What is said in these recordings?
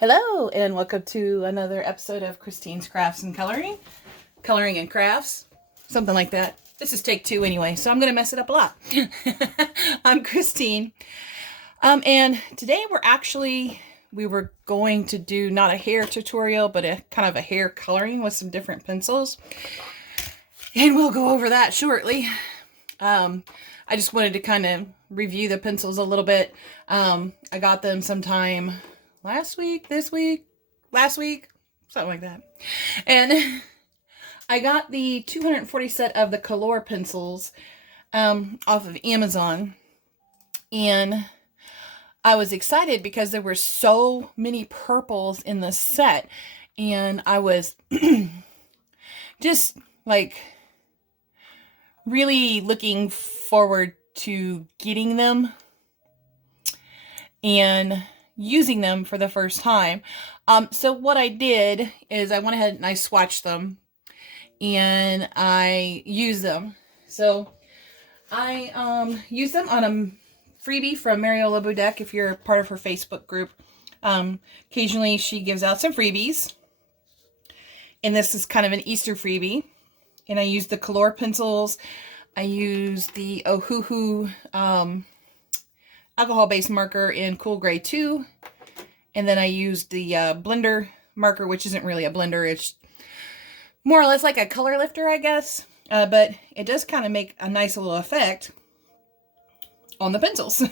Hello, and welcome to another episode of Christine's Crafts and Coloring and Crafts, something like that. This is take 2 anyway, so I'm going to mess it up a lot. I'm Christine, and today we were going to do not a hair tutorial, but a kind of a hair coloring with some different pencils, and we'll go over that shortly. I just wanted to kind of review the pencils a little bit. I got them sometime last week, something like that. And I got the 240 set of the Color pencils off of Amazon. And I was excited because there were so many purples in the set. And I was just like really looking forward to getting them and using them for the first time. So what I did is I went ahead and I swatched them and I used them. So I used them on a freebie from Mariola Budek. If you're part of her Facebook group, occasionally she gives out some freebies, and this is kind of an Easter freebie. And I used the Color pencils. I used the Ohuhu alcohol-based marker in Cool Gray 2. And then I used the blender marker, which isn't really a blender. It's more or less like a color lifter, I guess. But it does kind of make a nice little effect on the pencils.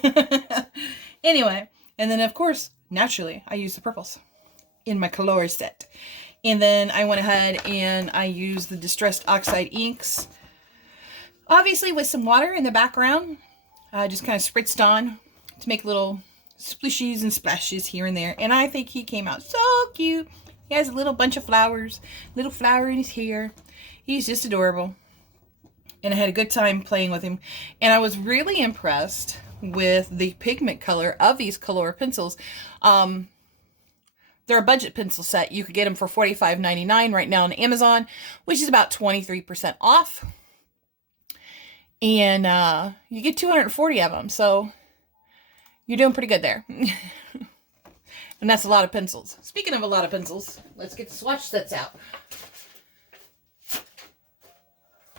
Anyway, and then of course, naturally, I used the purples in my Color set. And then I went ahead and I used the Distressed Oxide inks. Obviously with some water in the background. Just kind of spritzed on to make little splishies and splashes here and there. And I think he came out so cute. He has a little bunch of flowers, little flower in his hair. He's just adorable. And I had a good time playing with him. And I was really impressed with the pigment color of these Color pencils. They're a budget pencil set. You could get them for $45.99 right now on Amazon, which is about 23% off. And you get 240 of them, so you're doing pretty good there. And that's a lot of pencils. Speaking of a lot of pencils, let's get the swatch sets out.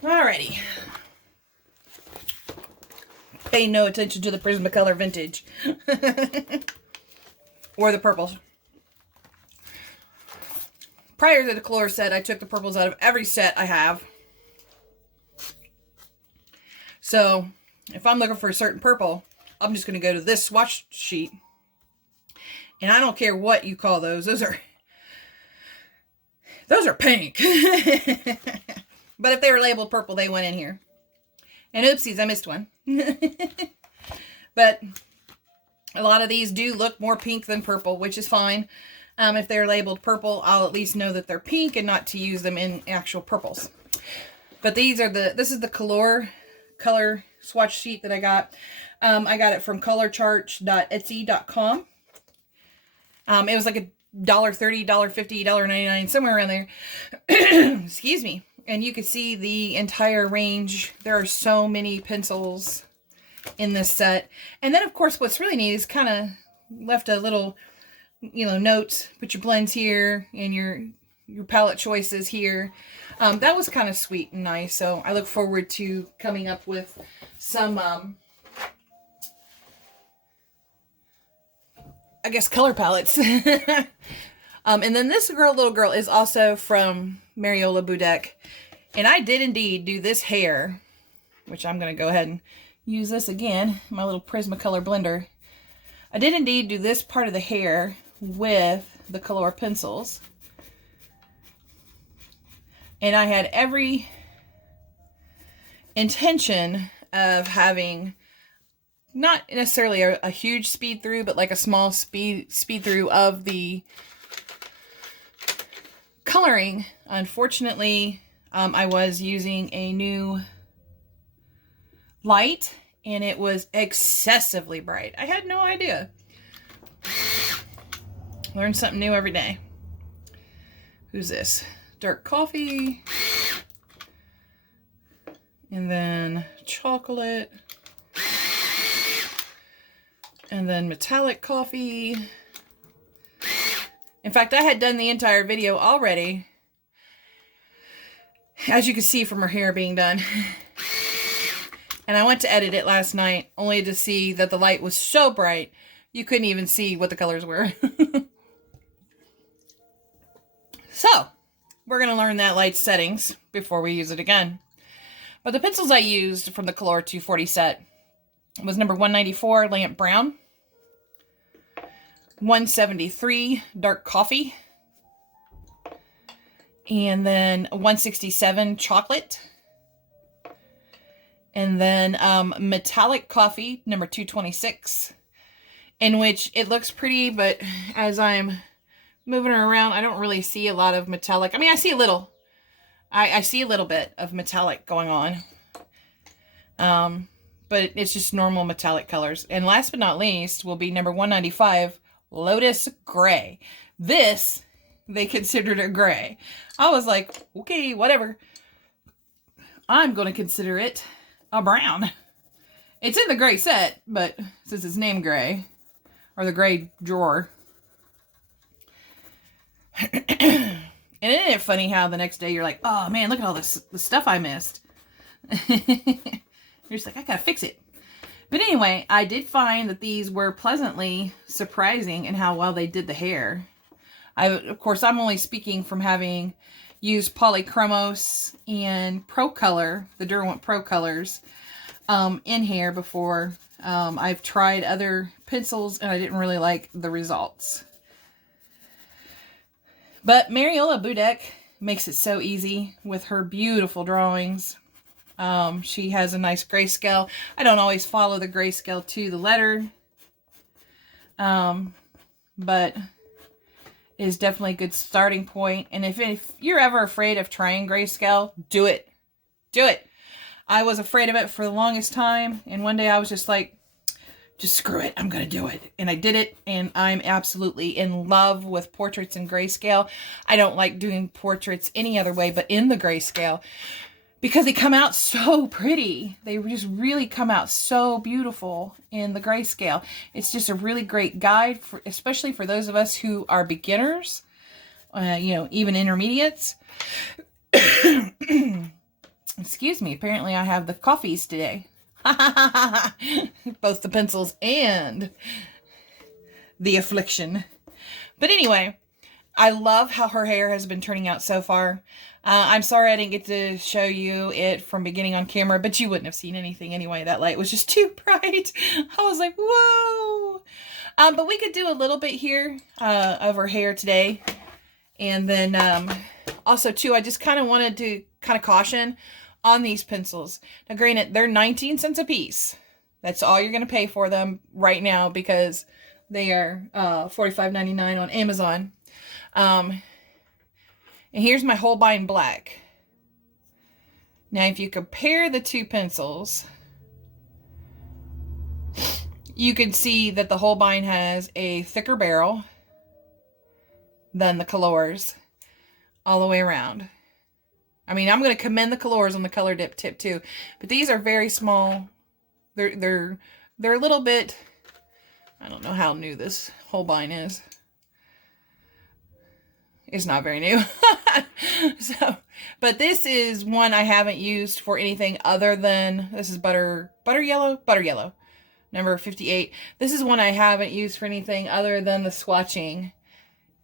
Alrighty. Pay no attention to the Prismacolor Vintage. Or the purples. Prior to the Color set, I took the purples out of every set I have. So, if I'm looking for a certain purple, I'm just going to go to this swatch sheet. And I don't care what you call those. Those are pink. But if they were labeled purple, they went in here. And oopsies, I missed one. But a lot of these do look more pink than purple, which is fine. If they're labeled purple, I'll at least know that they're pink and not to use them in actual purples. But this is the color swatch sheet that I got. I got it from colorchart.etsy.com. It was like $1.30, $1.50, $1.99, somewhere around there. Excuse me. And you can see the entire range. There are so many pencils in this set. And then, of course, what's really neat is kind of left a little, notes. Put your blends here and your palette choices here. That was kind of sweet and nice. So I look forward to coming up with some, I guess, color palettes. And then this little girl is also from Mariola Budek. And I did indeed do this hair, which I'm going to go ahead and use this again, my little Prismacolor blender. I did indeed do this part of the hair with the Color pencils. And I had every intention of having not necessarily a huge speed through, but like a small speed through of the coloring. Unfortunately, I was using a new light and it was excessively bright. I had no idea. Learn something new every day. Who's this? Dark coffee. And then chocolate. And then metallic coffee. In fact, I had done the entire video already, as you can see from her hair being done. And I went to edit it last night, only to see that the light was so bright, you couldn't even see what the colors were. So, we're going to learn that light settings before we use it again. But the pencils I used from the Color 240 set was number 194, Lamp Brown, 173, Dark Coffee, and then 167, Chocolate, and then Metallic Coffee, number 226, in which it looks pretty, but as I'm moving her around, I don't really see a lot of metallic. I mean, I see a little. I see a little bit of metallic going on. But it's just normal metallic colors. And last but not least will be number 195, Lotus Gray. This, they considered a gray. I was like, okay, whatever. I'm going to consider it a brown. It's in the gray set, but since it's named gray, or the gray drawer. And isn't it funny how the next day you're like, oh man, look at all the stuff I missed. You're just like, I gotta fix it. But anyway, I did find that these were pleasantly surprising in how well they did the hair. Of course, I'm only speaking from having used Polychromos and Pro Color, the Derwent Pro Colors, in hair before. I've tried other pencils and I didn't really like the results. But Mariola Budek makes it so easy with her beautiful drawings. She has a nice grayscale. I don't always follow the grayscale to the letter. But it is definitely a good starting point. And if you're ever afraid of trying grayscale, do it. Do it. I was afraid of it for the longest time. And one day I was just like, just screw it. I'm going to do it. And I did it. And I'm absolutely in love with portraits in grayscale. I don't like doing portraits any other way but in the grayscale, because they come out so pretty. They just really come out so beautiful in the grayscale. It's just a really great guide, especially for those of us who are beginners, even intermediates. Excuse me. Apparently I have the coffees today. Both the pencils and the affliction. But anyway, I love how her hair has been turning out so far. I'm sorry I didn't get to show you it from beginning on camera, but you wouldn't have seen anything anyway. That light was just too bright. I was like, whoa. But we could do a little bit here of her hair today. And then also, too, I just kind of wanted to caution on these pencils. Now, granted, they're 19 cents a piece. That's all you're going to pay for them right now because they are $45.99 on Amazon. And here's my Holbein Black. Now, if you compare the two pencils, you can see that the Holbein has a thicker barrel than the Colors all the way around. I mean, I'm going to commend the Colors on the color dip tip too, but these are very small. They're a little bit, I don't know how new this Holbein is. It's not very new. But this is one I haven't used for anything other than, this is butter yellow, number 58. This is one I haven't used for anything other than the swatching.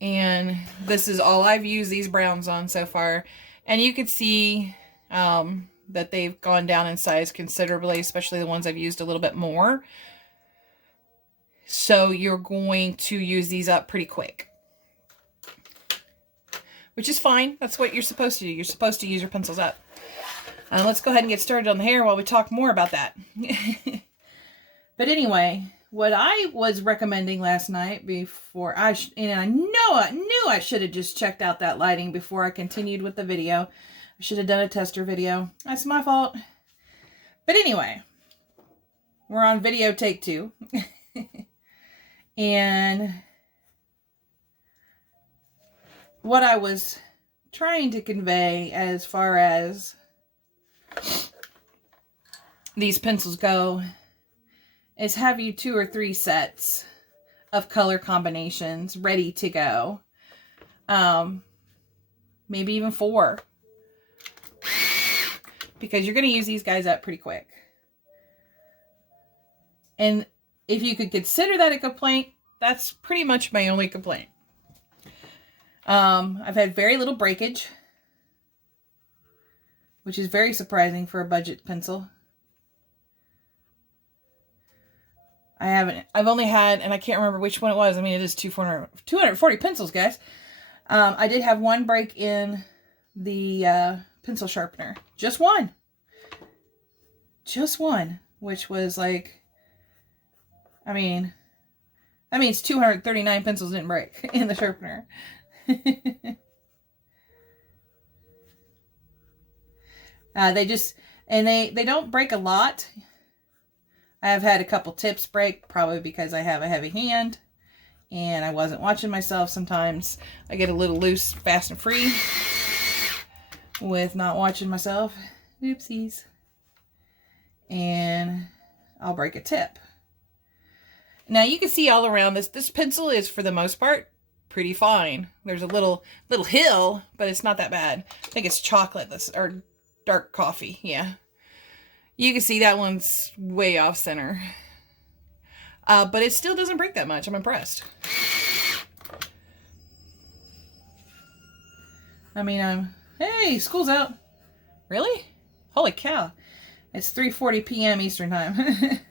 And this is all I've used these browns on so far. And you could see that they've gone down in size considerably, especially the ones I've used a little bit more. So you're going to use these up pretty quick. Which is fine. That's what you're supposed to do. You're supposed to use your pencils up. Let's go ahead and get started on the hair while we talk more about that. But anyway, what I was recommending last night before I knew I should have just checked out that lighting before I continued with the video. I should have done a tester video. That's my fault. But anyway, we're on video take 2. And what I was trying to convey as far as these pencils go is have you 2 or 3 sets of color combinations ready to go Maybe even 4. Because you're going to use these guys up pretty quick. And if you could consider that a complaint, that's pretty much my only complaint. I've had very little breakage, which is very surprising for a budget pencil. I've only had, and I can't remember which one it was. I mean, it is 240 pencils, guys. I did have one break in the pencil sharpener. Just one. Just one. Which was like, I mean, that means 239 pencils didn't break in the sharpener. They don't break a lot. I have had a couple tips break, probably because I have a heavy hand and I wasn't watching myself. Sometimes I get a little loose, fast and free with not watching myself. Oopsies. And I'll break a tip. Now you can see all around this pencil is, for the most part, pretty fine. There's a little hill, but it's not that bad. I think it's chocolate or dark coffee. Yeah. You can see that one's way off center. But it still doesn't break that much. I'm impressed. I mean, hey, school's out. Really? Holy cow. It's 3:40 p.m. Eastern time.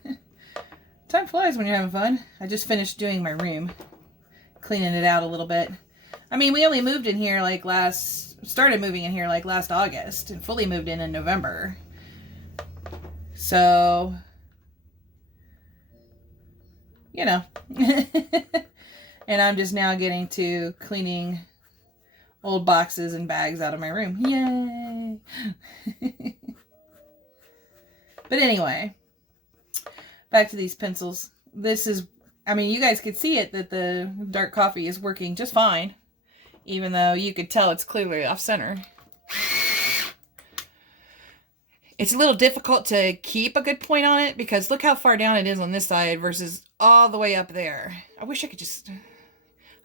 Time flies when you're having fun. I just finished doing my room. Cleaning it out a little bit. I mean, we only moved in here started moving in here like last August and fully moved in November. So, you know. And I'm just now getting to cleaning old boxes and bags out of my room. Yay! But anyway, back to these pencils. This is, I mean, you guys could see it that the dark coffee is working just fine, even though you could tell it's clearly off center. It's a little difficult to keep a good point on it because look how far down it is on this side versus all the way up there. I wish I could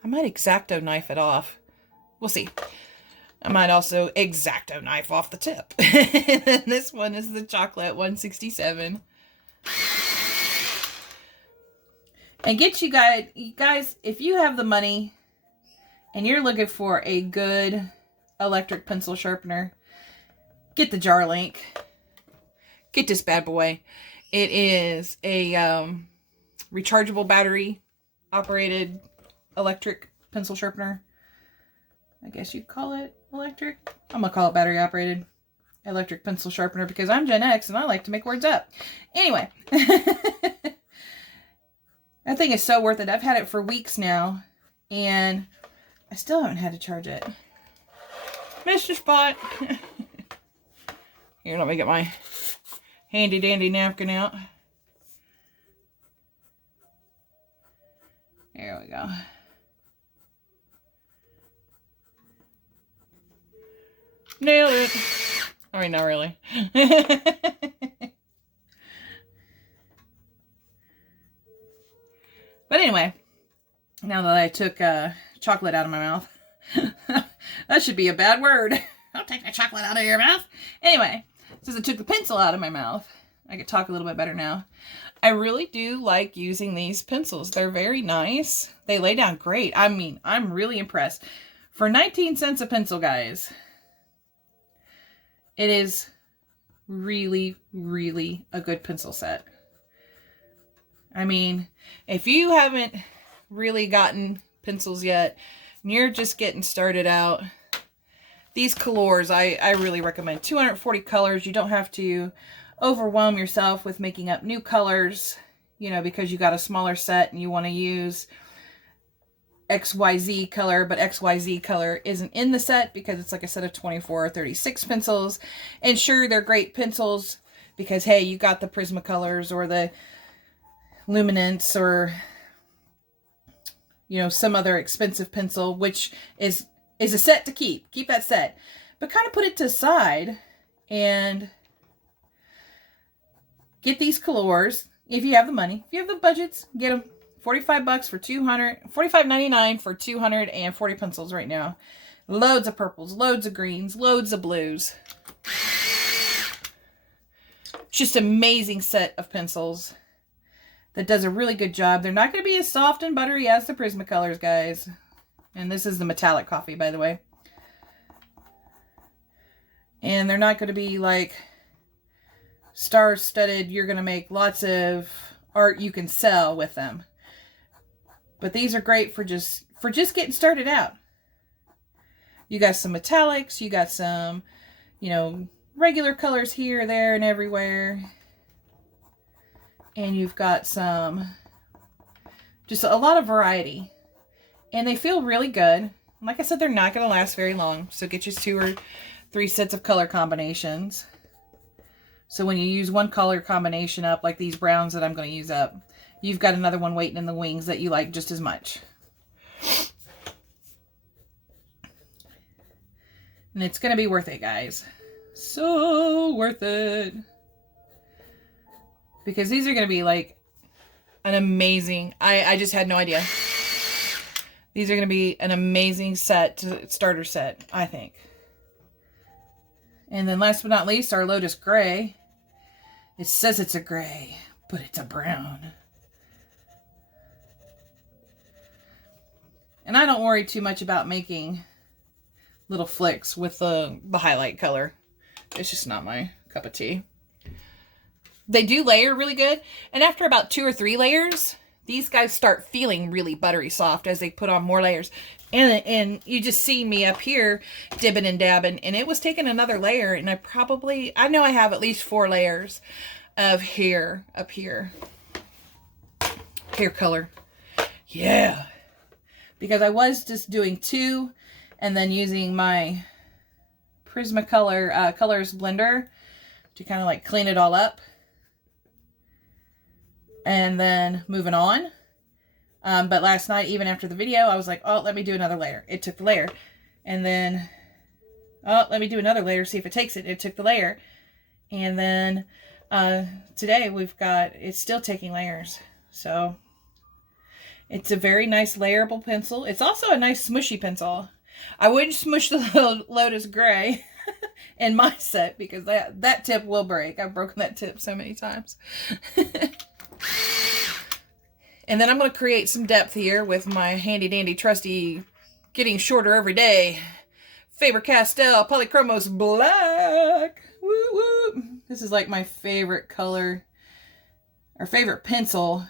I might X-Acto knife it off. We'll see. I might also X-Acto knife off the tip. And then this one is the chocolate 167. And get you guys, if you have the money and you're looking for a good electric pencil sharpener, get the Jar Link. Get this bad boy. It is a rechargeable battery operated electric pencil sharpener. I guess you'd call it electric. I'm going to call it battery operated electric pencil sharpener because I'm Gen X and I like to make words up. Anyway. That thing is so worth it. I've had it for weeks now, and I still haven't had to charge it. Mr. Spot. Here, let me get my handy dandy napkin out. There we go. Nailed it. I mean, not really. But anyway, now that I took chocolate out of my mouth, that should be a bad word. Don't take the chocolate out of your mouth. Anyway, since I took the pencil out of my mouth, I could talk a little bit better now. I really do like using these pencils. They're very nice. They lay down great. I mean, I'm really impressed. For 19 cents a pencil, guys, it is really, really a good pencil set. I mean, if you haven't really gotten pencils yet, and you're just getting started out, these colors, I really recommend. 240 colors. You don't have to overwhelm yourself with making up new colors, you know, because you got a smaller set and you want to use XYZ color, but XYZ color isn't in the set because it's like a set of 24 or 36 pencils. And sure, they're great pencils because, hey, you got the Prismacolors or the Luminance or, you know, some other expensive pencil, which is a set to keep. Keep that set. But kind of put it to the side and get these colors. If you have the money, if you have the budgets, get them. 45 bucks for 200, $45.99 for 240 pencils right now. Loads of purples, loads of greens, loads of blues. Just amazing set of pencils that does a really good job. They're not going to be as soft and buttery as the Prismacolors, guys. And this is the metallic coffee, by the way. And they're not going to be like star-studded. You're going to make lots of art you can sell with them. But these are great for just getting started out. You got some metallics, you got some, you know, regular colors here, there, and everywhere. And you've got some, just a lot of variety. And they feel really good. Like I said, they're not going to last very long. So get you 2 or 3 sets of color combinations. So when you use one color combination up, like these browns that I'm going to use up, you've got another one waiting in the wings that you like just as much. And it's going to be worth it, guys. So worth it. Because these are going to be like an amazing, I just had no idea. These are going to be an amazing starter set, I think. And then last but not least, our Lotus Gray. It says it's a gray, but it's a brown. And I don't worry too much about making little flicks with the highlight color. It's just not my cup of tea. They do layer really good. And after about 2 or 3 layers, these guys start feeling really buttery soft as they put on more layers. And you just see me up here dibbing and dabbing. And it was taking another layer. And I know I have at least 4 layers of hair up here. Hair color. Yeah. Because I was just doing 2 and then using my Prismacolor Colors blender to kind of like clean it all up. And then moving on. But last night, even after the video, I was like, oh, let me do another layer. It took the layer. And then, oh, let me do another layer, see if it takes it. It took the layer. And then today it's still taking layers. So it's a very nice layerable pencil. It's also a nice smushy pencil. I wouldn't smush the Lotus Gray in my set because that tip will break. I've broken that tip so many times. And then I'm going to create some depth here with my handy dandy trusty, getting shorter every day, Faber-Castell Polychromos Black. Woo woo. This is like my favorite color, or favorite pencil.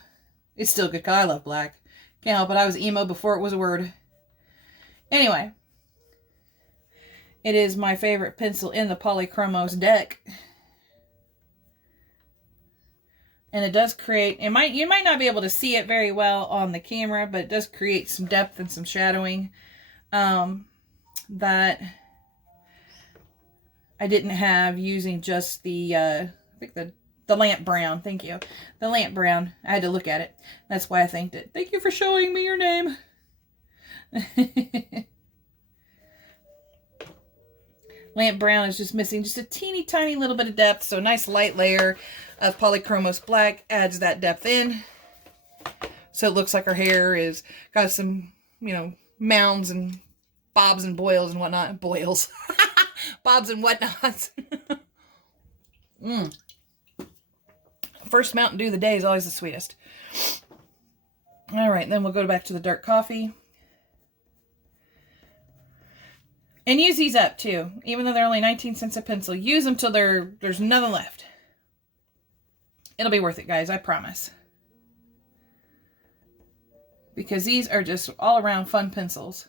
It's still a good color. I love black. Can't help it. I was emo before it was a word. Anyway, it is my favorite pencil in the Polychromos deck. And it does create, you might not be able to see it very well on the camera, but it does create some depth and some shadowing that I didn't have using just the, I think the lamp brown. Thank you. The lamp brown. I had to look at it. That's why I thanked it. Thank you for showing me your name. Lamp brown is just missing just a teeny tiny little bit of depth. So a nice light layer of Polychromos Black adds that depth in. So it looks like her hair is got some, mounds and bobs and boils and whatnot. Boils. Bobs and whatnots. First Mountain Dew of the day is always the sweetest. All right, then we'll go back to the dark coffee. And use these up too. Even though they're only 19 cents a pencil, use them till there's nothing left. It'll be worth it, guys. I promise. Because these are just all around fun pencils.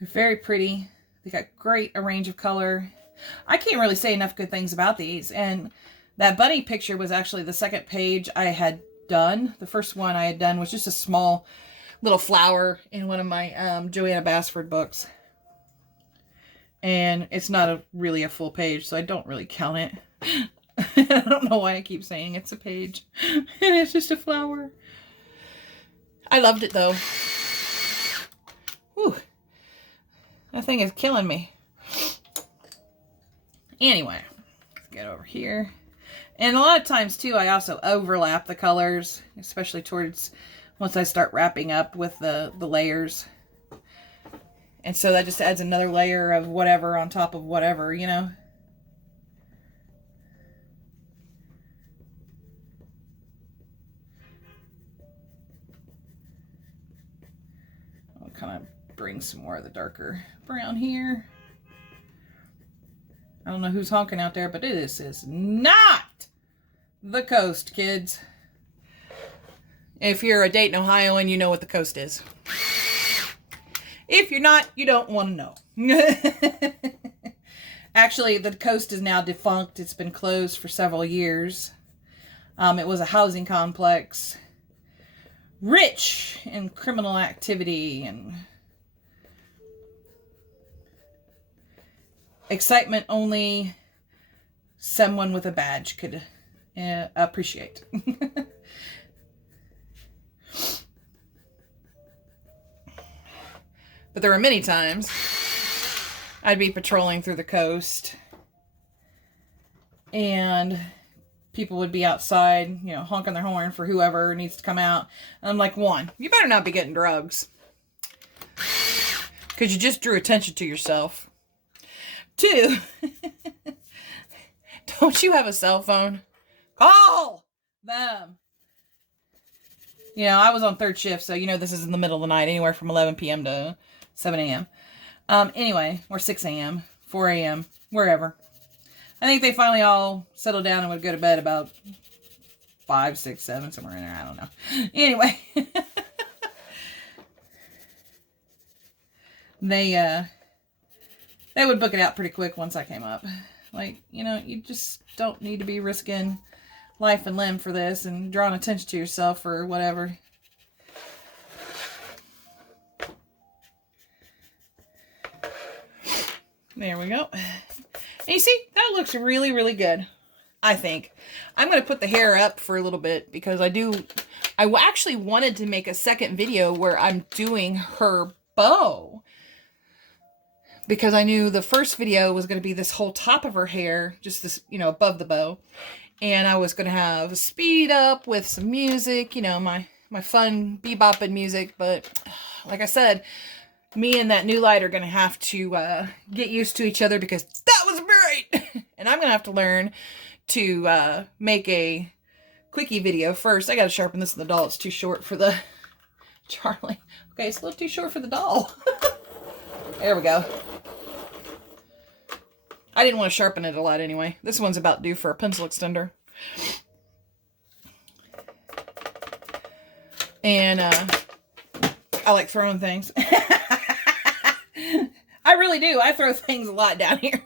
They're very pretty. They got great a range of color. I can't really say enough good things about these. And that bunny picture was actually the second page I had done. The first one I had done was just a small little flower in one of my Joanna Basford books. And it's not really a full page, so I don't really count it. I don't know why I keep saying it's a page. And it's just a flower. I loved it, though. Whew. That thing is killing me. Anyway, let's get over here. And a lot of times too, I also overlap the colors, especially towards once I start wrapping up with the layers. And so that just adds another layer of whatever on top of whatever, you know. I'll kind of bring some more of the darker brown here. I don't know who's honking out there, but this is not the coast, kids. If you're a Dayton, Ohioan, you know what the coast is. If you're not, you don't want to know. Actually, the coast is now defunct. It's been closed for several years. It was a housing complex, rich in criminal activity and excitement only someone with a badge could appreciate. But there were many times I'd be patrolling through the coast and people would be outside, you know, honking their horn for whoever needs to come out. And I'm like, one, you better not be getting drugs, because you just drew attention to yourself. Two, don't you have a cell phone? Call them. You know, I was on third shift, so you know this is in the middle of the night, anywhere from 11 p.m. to 7 a.m. Anyway, or 6 a.m., 4 a.m., wherever. I think they finally all settled down and would go to bed about 5, 6, 7, somewhere in there. I don't know. Anyway. They would book it out pretty quick once I came up. Like, you know, you just don't need to be risking life and limb for this and drawing attention to yourself or whatever. There we go. And you see, that looks really, really good, I think. I'm going to put the hair up for a little bit because I actually wanted to make a second video where I'm doing her bow. Because I knew the first video was going to be this whole top of her hair, just this, you know, above the bow. And I was going to have a speed up with some music, you know, my fun bebopping music. But like I said, me and that new light are going to have to get used to each other because that was great. And I'm going to have to learn to make a quickie video first. I got to sharpen this in the doll. It's too short for the Charlie. Okay, it's a little too short for the doll. There we go. I didn't want to sharpen it a lot anyway. This one's about due for a pencil extender. And I like throwing things. I really do. I throw things a lot down here.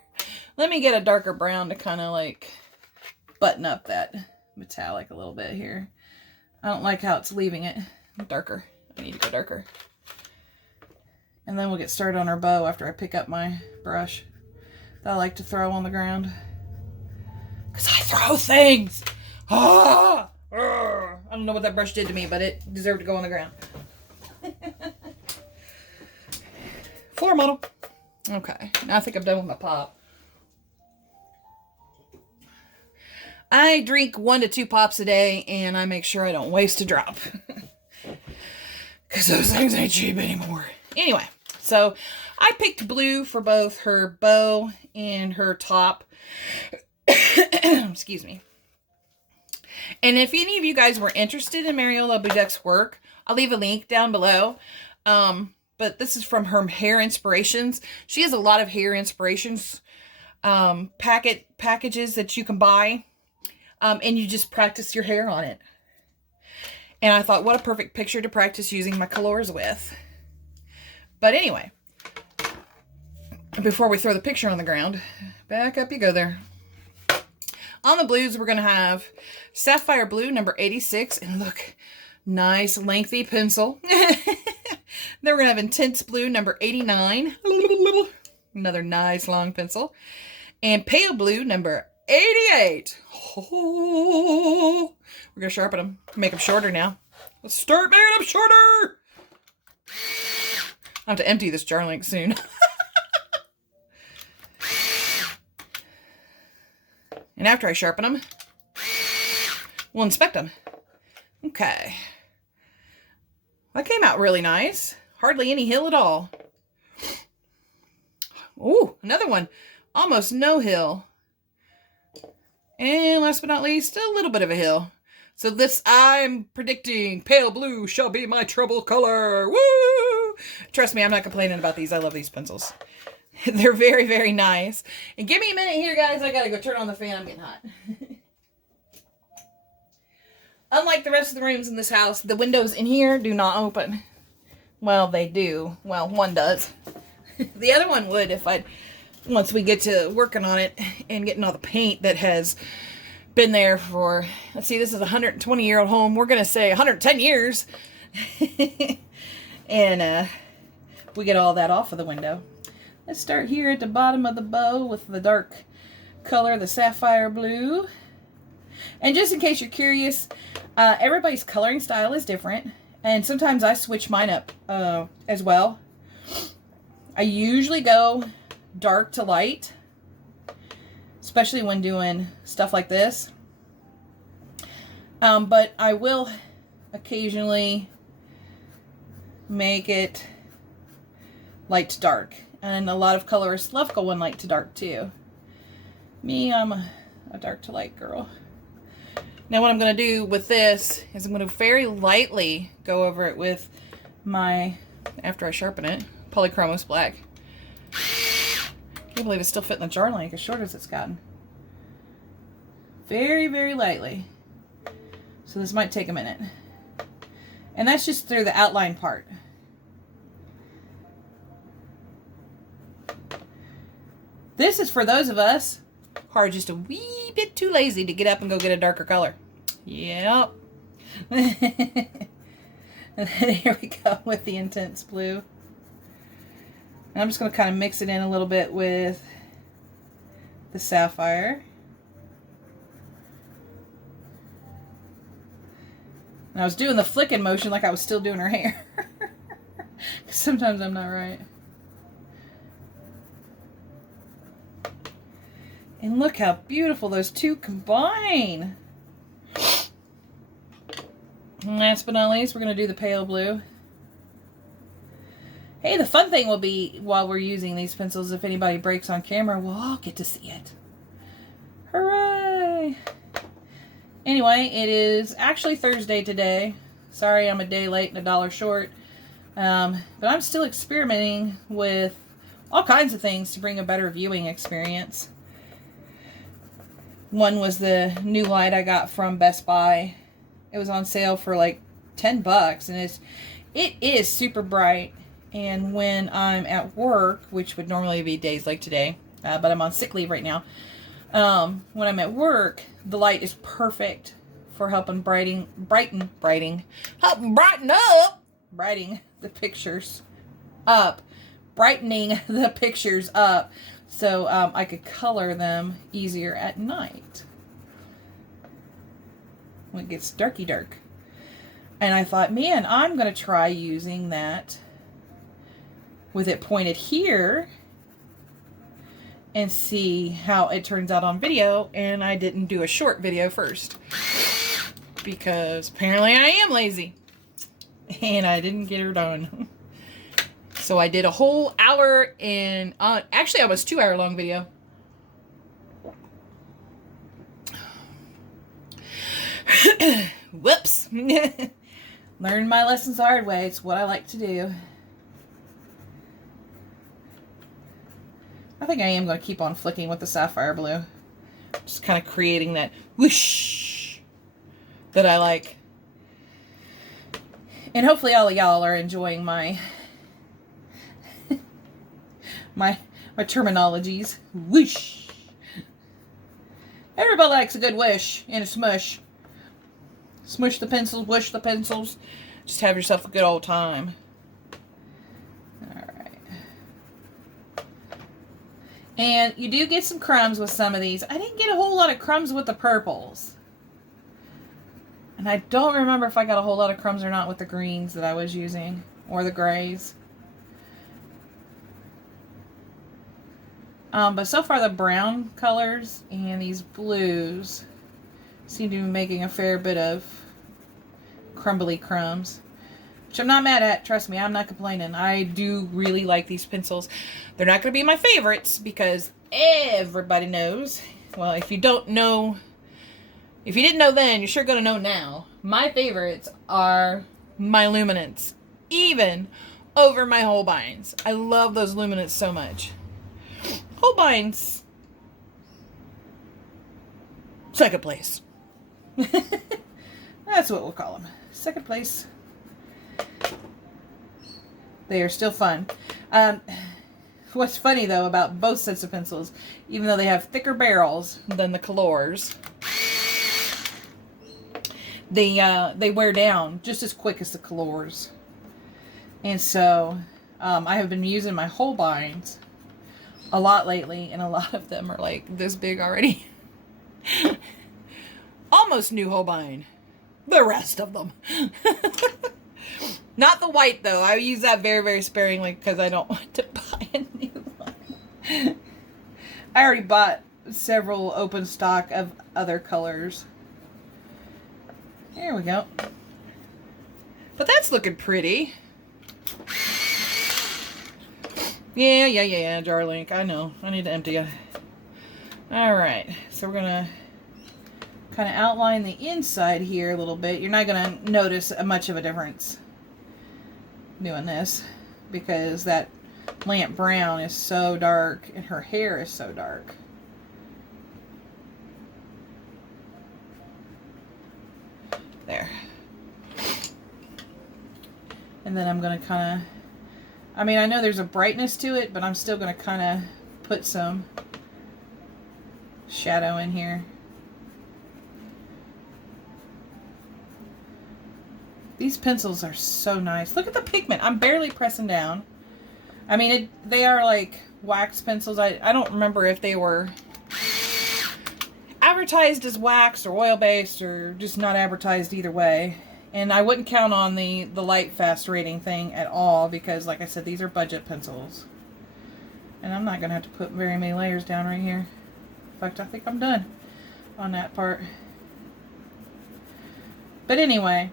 Let me get a darker brown to kind of like button up that metallic a little bit here. I don't like how it's leaving it darker. I need to go darker. And then we'll get started on our bow after I pick up my brush that I like to throw on the ground. Because I throw things! Ah! I don't know what that brush did to me, but it deserved to go on the ground. Floor model. Okay, now I think I'm done with my pop. I drink 1 to 2 pops a day, and I make sure I don't waste a drop. Because those things ain't cheap anymore. Anyway, so I picked blue for both her bow and her top. Excuse me. And if any of you guys were interested in Mariola Budek's work, I'll leave a link down below. But this is from her hair inspirations. She has a lot of hair inspirations packages that you can buy. And you just practice your hair on it. And I thought, what a perfect picture to practice using my colors with. But anyway, before we throw the picture on the ground, back up you go there. On the blues, we're going to have Sapphire Blue, number 86. And look, nice lengthy pencil. Then we're going to have Intense Blue, number 89. Another nice long pencil. And Pale Blue, number 88. Oh, we're going to sharpen them. Make them shorter now. Let's start making them shorter. I'll have to empty this jar link soon. And after I sharpen them, we'll inspect them. Okay. That came out really nice. Hardly any hill at all. Ooh, another one. Almost no hill. And last but not least, a little bit of a hill. So this, I'm predicting pale blue shall be my trouble color. Woo! Trust me, I'm not complaining about these. I love these pencils. They're very, very nice. And give me a minute here, guys. I gotta go turn on the fan. I'm getting hot. Unlike the rest of the rooms in this house, the windows in here do not open. Well, they do. Well, one does. The other one would if once we get to working on it and getting all the paint that has been there for, let's see, this is a 120-year-old home. We're going to say 110 years. And we get all that off of the window. Let's start here at the bottom of the bow with the dark color, the sapphire blue. And just in case you're curious, everybody's coloring style is different. And sometimes I switch mine up as well. I usually go dark to light, especially when doing stuff like this. But I will occasionally make it light to dark. And a lot of colorists love going light to dark too. Me, I'm a dark to light girl. Now what I'm going to do with this is I'm going to very lightly go over it with my, after I sharpen it, Polychromos black. Can't believe it's still fitting the jar length as short as it's gotten. Very, very lightly. So this might take a minute. And that's just through the outline part. This is for those of us who are just a wee bit too lazy to get up and go get a darker color. Yep. And then here we go with the intense blue. And I'm just going to kind of mix it in a little bit with the sapphire. And I was doing the flicking motion like I was still doing her hair. Sometimes I'm not right. And look how beautiful those two combine. And last but not least, we're going to do the pale blue. Hey, the fun thing will be, while we're using these pencils, if anybody breaks on camera, we'll all get to see it. Hooray! Anyway, it is actually Thursday today. Sorry I'm a day late and $1 short. But I'm still experimenting with all kinds of things to bring a better viewing experience. One was the new light I got from Best Buy. It was on sale for like $10, and it is super bright. And when I'm at work, which would normally be days like today, but I'm on sick leave right now. When I'm at work, the light is perfect for helping brighten the pictures up, brightening the pictures up, so I could color them easier at night when it gets darky dark. And I thought, man, I'm going to try using that with it pointed here and see how it turns out on video. And I didn't do a short video first because apparently I am lazy and I didn't get her done. So I did a whole hour and actually almost 2 hour long video. Whoops. Learn my lessons the hard way. It's what I like to do. I think I am going to keep on flicking with the sapphire blue. Just kind of creating that whoosh that I like. And hopefully all of y'all are enjoying my my terminologies. Whoosh. Everybody likes a good whoosh and a smush. Smush the pencils, whoosh the pencils. Just have yourself a good old time. Alright. And you do get some crumbs with some of these. I didn't get a whole lot of crumbs with the purples. And I don't remember if I got a whole lot of crumbs or not with the greens that I was using. Or the grays. But so far the brown colors and these blues Seem to be making a fair bit of crumbly crumbs. Which I'm not mad at. Trust me, I'm not complaining. I do really like these pencils. They're not going to be my favorites because everybody knows. Well, if you don't know, if you didn't know then, you're sure going to know now. My favorites are my Luminance. Even over my Holbeins. I love those Luminance so much. Holbeins. Second place. That's what we'll call them. Second place. They are still fun. What's funny though about both sets of pencils, even though they have thicker barrels than the Colors, they wear down just as quick as the Colors. And so I have been using my Holbeins a lot lately, and a lot of them are like this big already. Almost new Holbein. The rest of them. Not the white, though. I use that very, very sparingly because I don't want to buy a new one. I already bought several open stock of other colors. There we go. But that's looking pretty. Yeah, Jarlink. I know. I need to empty it. Alright. So we're going to kind of outline the inside here a little bit. You're not going to notice much of a difference doing this because that lamp brown is so dark and her hair is so dark. There. And then I'm going to kind of, I mean, I know there's a brightness to it, but I'm still going to kind of put some shadow in here. These pencils are so nice. Look at the pigment. I'm barely pressing down. I mean, they are like wax pencils. I don't remember if they were advertised as wax or oil-based or just not advertised either way. And I wouldn't count on the light fast rating thing at all because, like I said, these are budget pencils. And I'm not going to have to put very many layers down right here. In fact, I think I'm done on that part. But anyway,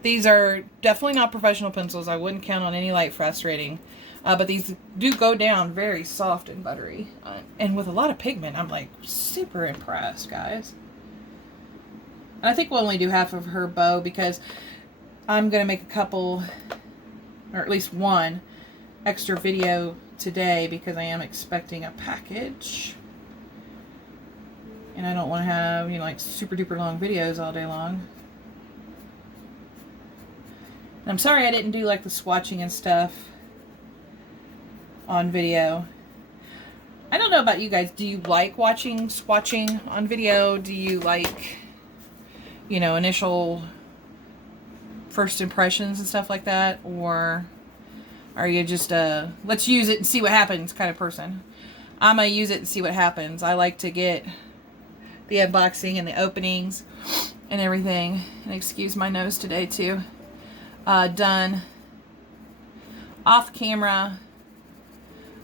these are definitely not professional pencils. I wouldn't count on any light fast rating. But these do go down very soft and buttery. And with a lot of pigment, I'm like super impressed, guys. And I think we'll only do half of her bow because I'm going to make a couple, or at least one, extra video today because I am expecting a package. And I don't want to have, you know, like super duper long videos all day long. And I'm sorry I didn't do like the swatching and stuff on video. I don't know about you guys. Do you like watching swatching on video? Do you like, you know, initial first impressions and stuff like that? Or are you just a let's use it and see what happens kind of person? I'm going to use it and see what happens. I like to get the unboxing and the openings and everything. And excuse my nose today too. Done off camera.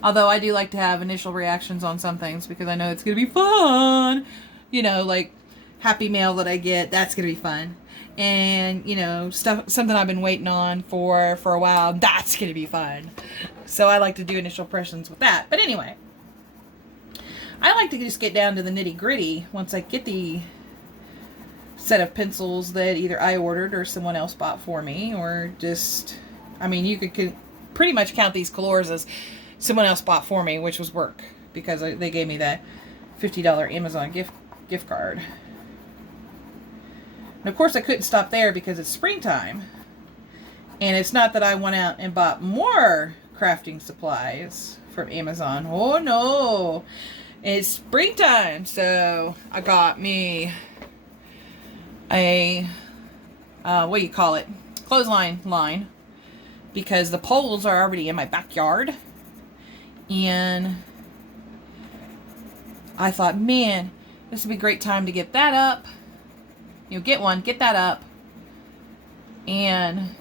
Although I do like to have initial reactions on some things because I know it's going to be fun. You know, like Happy Mail that I get, that's going to be fun. And, you know, something I've been waiting on for a while, that's going to be fun. So I like to do initial impressions with that. But anyway, I like to just get down to the nitty gritty once I get the set of pencils that either I ordered or someone else bought for me, or just, I mean, you could pretty much count these Colors as someone else bought for me, which was work because they gave me that $50 Amazon gift card. And of course I couldn't stop there because it's springtime. And it's not that I went out and bought more crafting supplies from Amazon. Oh no. It's springtime. So I got me a, what do you call it? Clothesline line. Because the poles are already in my backyard. And I thought, man, this would be a great time to get that up. You know, get that up. And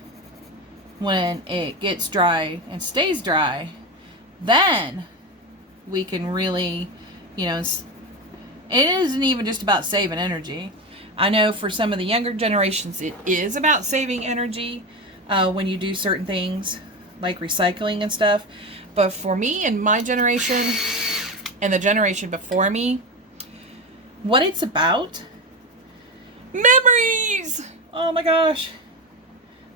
when it gets dry and stays dry, then we can really, you know, It isn't even just about saving energy. I know for some of the younger generations, it is about saving energy when you do certain things like recycling and stuff. But for me and my generation and the generation before me, what it's about, memories. Oh my gosh.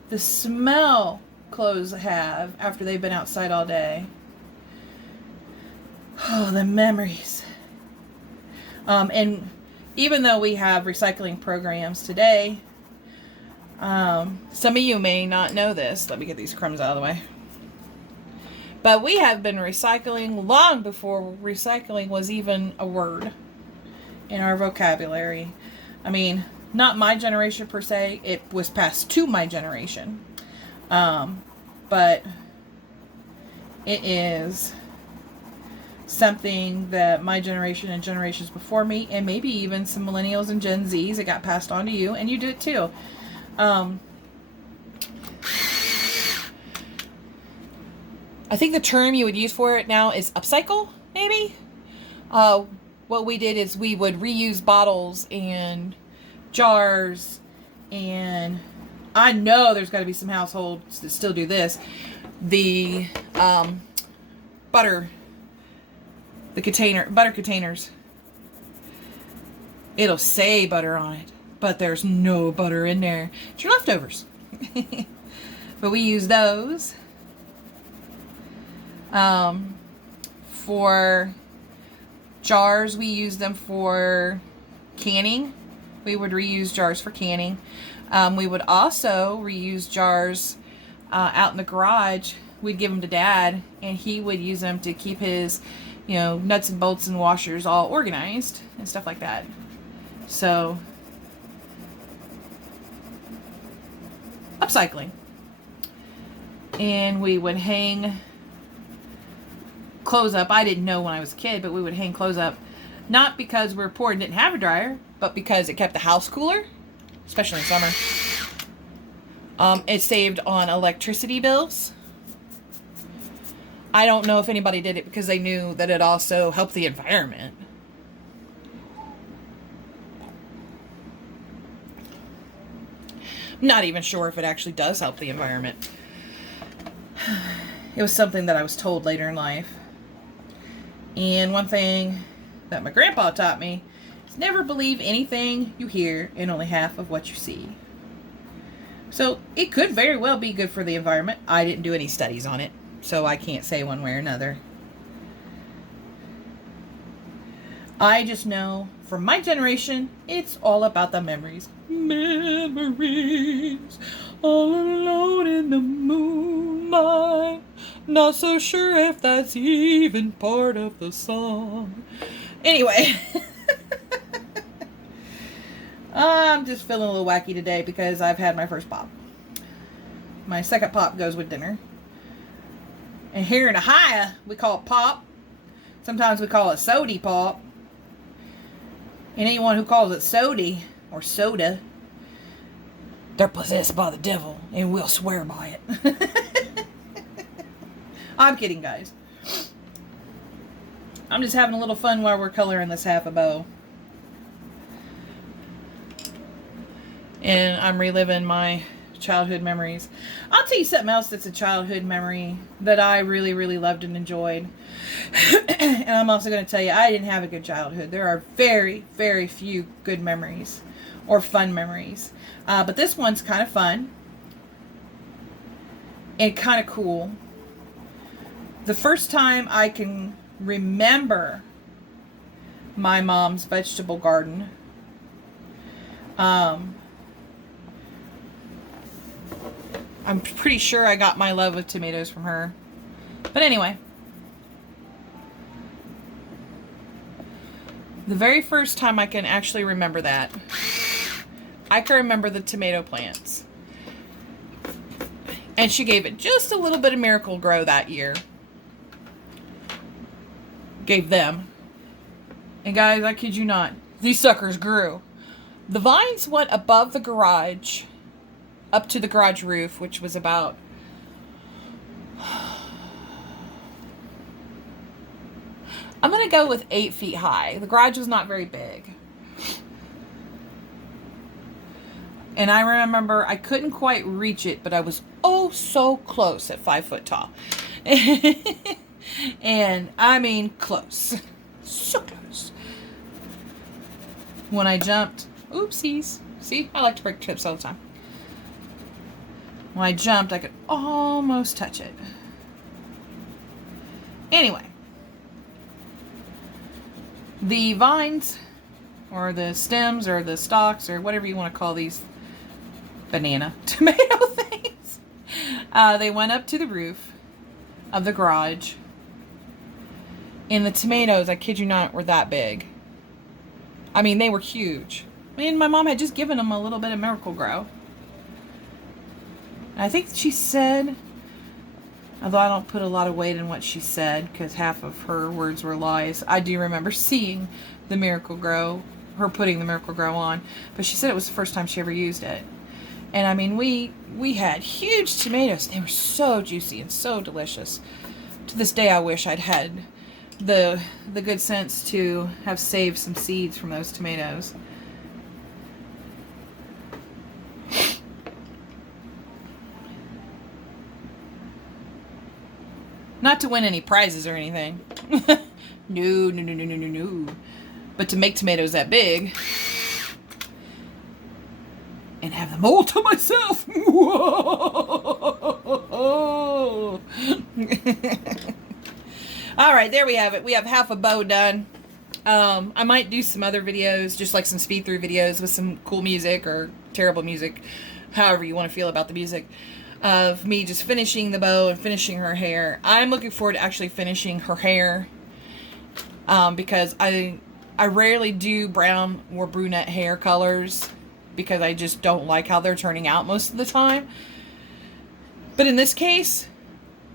The smell clothes have after they've been outside all day. Oh, the memories. And even though we have recycling programs today, some of you may not know this. Let me get these crumbs out of the way. But we have been recycling long before recycling was even a word in our vocabulary. I mean, not my generation per se. It was passed to my generation. But it is something that my generation and generations before me, and maybe even some millennials and Gen Zs, it got passed on to you, and you did it too. I think the term you would use for it now is upcycle, maybe. What we did is we would reuse bottles and jars, and I know there's got to be some households that still do this. The butter containers. It'll say butter on it, but there's no butter in there. It's your leftovers. But we use those. For jars, we use them for canning. We would reuse jars for canning. We would also reuse jars out in the garage. We'd give them to Dad, and he would use them to keep his, nuts and bolts and washers all organized and stuff like that. So, upcycling. And we would hang clothes up. I didn't know when I was a kid, but we would hang clothes up, not because we were poor and didn't have a dryer, but because it kept the house cooler, especially in summer. It saved on electricity bills. I don't know if anybody did it because they knew that it also helped the environment. I'm not even sure if it actually does help the environment. It was something that I was told later in life. And one thing that my grandpa taught me is never believe anything you hear and only half of what you see. So it could very well be good for the environment. I didn't do any studies on it, so I can't say one way or another. I just know from my generation, it's all about the memories. Memories, all alone in the moonlight. Not so sure if that's even part of the song. Anyway, I'm just feeling a little wacky today because I've had my first pop. My second pop goes with dinner. And here in Ohio, we call it pop. Sometimes we call it sody pop. And anyone who calls it sody or soda, they're possessed by the devil and will swear by it. I'm kidding, guys. I'm just having a little fun while we're coloring this half a bow. And I'm reliving my childhood memories. I'll tell you something else that's a childhood memory that I really, really loved and enjoyed. And I'm also going to tell you, I didn't have a good childhood. There are very, very few good memories or fun memories. But this one's kind of fun and kind of cool. The first time I can remember my mom's vegetable garden, I'm pretty sure I got my love of tomatoes from her. But anyway, the very first time I can actually remember that, I can remember the tomato plants. And she gave it just a little bit of Miracle Grow that year. Gave them. And guys, I kid you not, these suckers grew. The vines went above the garage, up to the garage roof, which was about I'm going to go with 8 feet high. The garage was not very big. And I remember I couldn't quite reach it, but I was oh so close at 5 foot tall. And I mean close. So close. When I jumped, oopsies. See, I like to break tips all the time. When I jumped, I could almost touch it. Anyway. The vines, or the stems, or the stalks, or whatever you want to call these banana tomato things, they went up to the roof of the garage. And the tomatoes, I kid you not, were that big. I mean, they were huge. I mean, my mom had just given them a little bit of Miracle Grow. And I think she said, although I don't put a lot of weight in what she said, because half of her words were lies, I do remember seeing the Miracle Grow, her putting the Miracle Grow on. But she said it was the first time she ever used it. And I mean, we had huge tomatoes. They were so juicy and so delicious. To this day, I wish I'd had the good sense to have saved some seeds from those tomatoes. Not to win any prizes or anything. No. But to make tomatoes that big and have them all to myself. All right, there we have it. We have half a bow done. I might do some other videos, just like some speed through videos with some cool music or terrible music, however you want to feel about the music, of me just finishing the bow and finishing her hair. I'm looking forward to actually finishing her hair, because I rarely do brown or brunette hair colors because I just don't like how they're turning out most of the time. But in this case,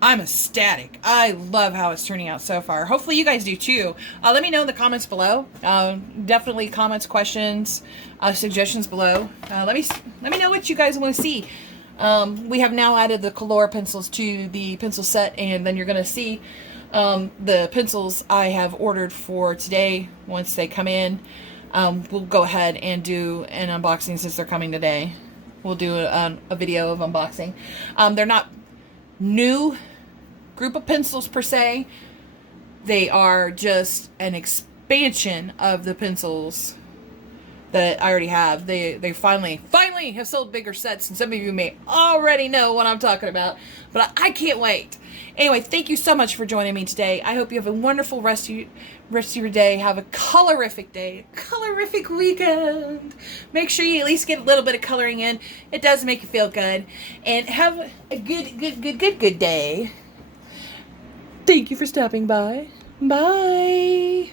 I'm ecstatic. I love how it's turning out so far. Hopefully you guys do too. Let me know in the comments below. Definitely comments, questions, suggestions below. Let me know what you guys want to see. We have now added the color pencils to the pencil set, and then you're going to see the pencils I have ordered for today. Once they come in, we'll go ahead and do an unboxing since they're coming today. We'll do a video of unboxing. They're not new group of pencils per se. They are just an expansion of the pencils that I already have. They finally have sold bigger sets, and some of you may already know what I'm talking about, but I can't wait. Anyway, thank you so much for joining me today. I hope you have a wonderful rest of your day. Have a colorific day, colorific weekend. Make sure you at least get a little bit of coloring in. It does make you feel good. And have a good day. Thank you for stopping by. Bye.